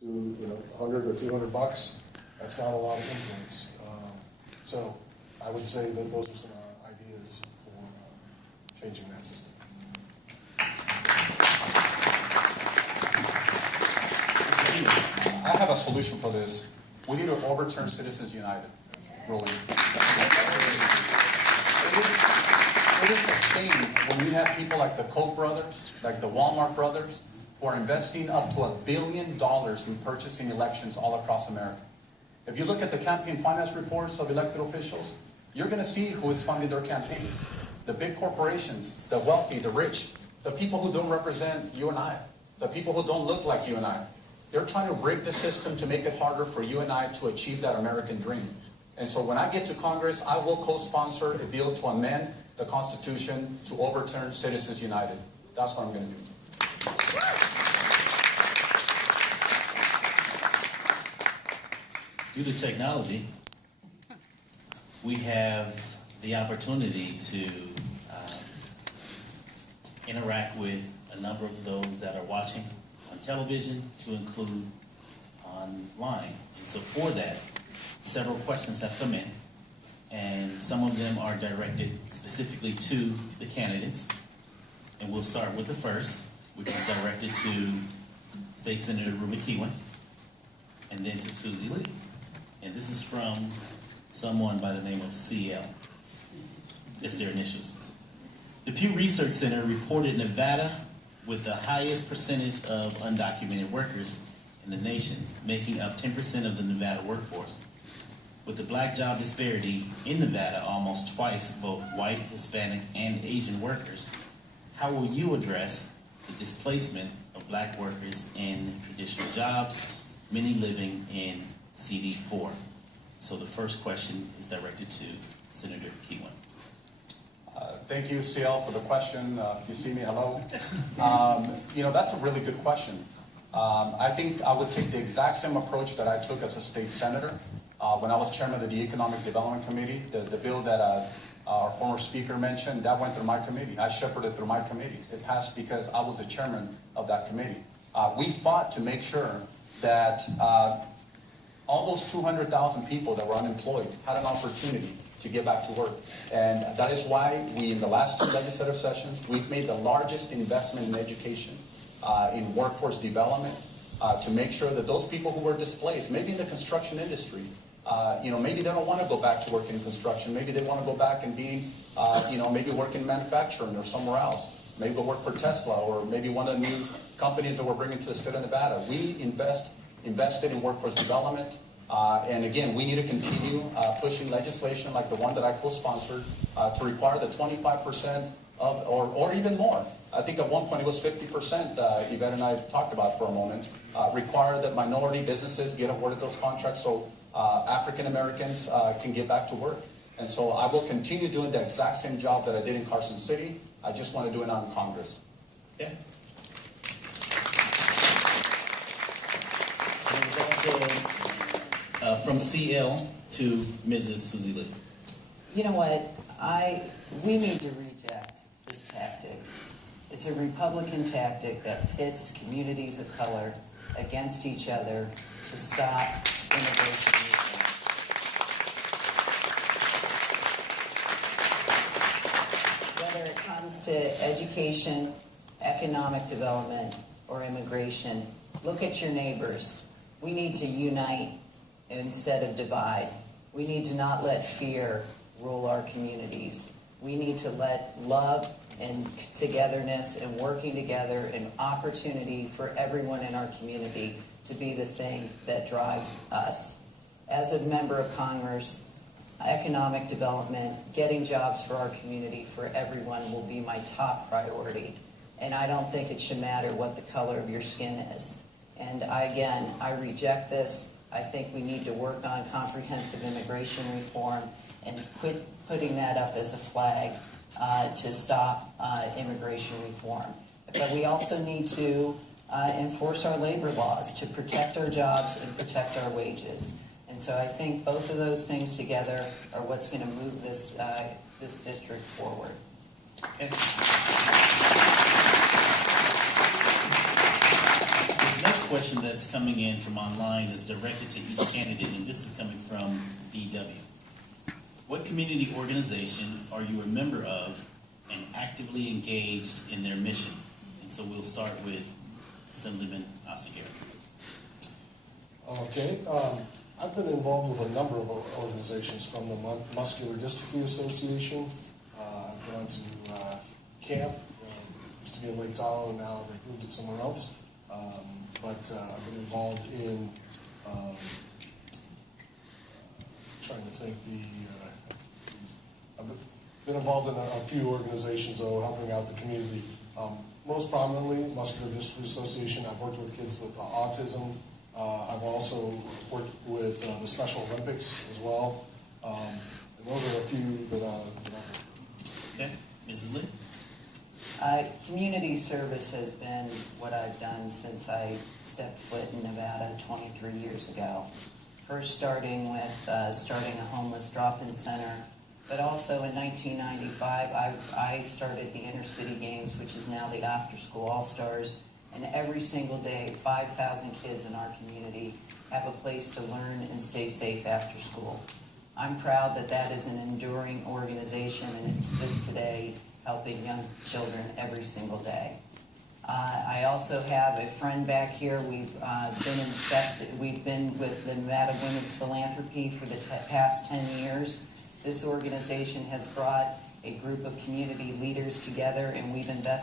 to 100 or 200 bucks, that's not a lot of influence. So I would say that those are some ideas for changing that system. I have a solution for this. We need to overturn Citizens United ruling. It is a shame when we have people like the Koch brothers, like the Walmart brothers, who are investing up to $1 billion in purchasing elections all across America. If you look at the campaign finance reports of elected officials, you're going to see who is funding their campaigns. The big corporations, the wealthy, the rich, the people who don't represent you and I, the people who don't look like you and I. They're trying to break the system to make it harder for you and I to achieve that American dream. And so when I get to Congress, I will co-sponsor a bill to amend the Constitution to overturn Citizens United. That's what I'm going to do. Due to technology, we have the opportunity to interact with a number of those that are watching on television, to include online. And so for that, several questions have come in, and some of them are directed specifically to the candidates. And we'll start with the first, which is directed to State Senator Ruben Kihuen, and then to Susie Lee. And this is from someone by the name of CL. It's their initials. The Pew Research Center reported Nevada with the highest percentage of undocumented workers in the nation, making up 10% of the Nevada workforce. With the black job disparity in Nevada almost twice both white, Hispanic, and Asian workers, how will you address the displacement of black workers in traditional jobs, many living in CD4? So the first question is directed to Senator Kihuen. Thank you, CL, for the question. If you see me, hello. That's a really good question. I think I would take the exact same approach that I took as a state senator when I was chairman of the Economic Development Committee. The bill that our former speaker mentioned, that went through my committee. I shepherded through my committee. It passed because I was the chairman of that committee. We fought to make sure that all those 200,000 people that were unemployed had an opportunity to get back to work. And that is why we, in the last two legislative sessions, we've made the largest investment in education, in workforce development, to make sure that those people who were displaced, maybe in the construction industry, maybe they don't want to go back to work in construction. Maybe they want to go back and be, maybe work in manufacturing or somewhere else. Maybe go work for Tesla or maybe one of the new companies that we're bringing to the state of Nevada. We invested in workforce development. And again, we need to continue pushing legislation like the one that I co-sponsored to require the 25% of, or even more. I think at one point it was 50%, Yvette and I talked about for a moment, require that minority businesses get awarded those contracts so African Americans can get back to work. And so I will continue doing the exact same job that I did in Carson City. I just want to do it on Congress. Yeah. And it was also from CL to Mrs. Susie Lee. You know what? We need to reject this tactic. It's a Republican tactic that pits communities of color against each other to stop immigration. Whether it comes to education, economic development, or immigration, look at your neighbors. We need to unite instead of divide. We need to not let fear rule our communities. We need to let love and togetherness and working together and opportunity for everyone in our community to be the thing that drives us. As a member of Congress, economic development, getting jobs for our community, for everyone, will be my top priority. And I don't think it should matter what the color of your skin is. And I reject this. I think we need to work on comprehensive immigration reform and quit putting that up as a flag to stop immigration reform. But we also need to enforce our labor laws to protect our jobs and protect our wages. And so I think both of those things together are what's going to move this district forward. Okay. This next first question that's coming in from online is directed to each candidate, and this is coming from DW. What community organization are you a member of and actively engaged in their mission? And so we'll start with Assemblyman Oseguera. Okay, I've been involved with a number of organizations, from the Muscular Dystrophy Association. I've gone to camp, used to be in Lake Tahoe, and now they've moved it somewhere else. But I've been involved in, trying to think, I've been involved in a few organizations, though, helping out the community. Most prominently, Muscular Dystrophy Association. I've worked with kids with autism. I've also worked with the Special Olympics as well. And those are a few that I've Okay, Mrs. Lee? Community service has been what I've done since I stepped foot in Nevada 23 years ago. First starting with starting a homeless drop-in center, but also in 1995 I started the Inner City Games, which is now the After School All-Stars, and every single day 5,000 kids in our community have a place to learn and stay safe after school. I'm proud that that is an enduring organization and it exists today, helping young children every single day. I also have a friend back here. We've been with the Nevada Women's Philanthropy for the past 10 years. This organization has brought a group of community leaders together, and we've invested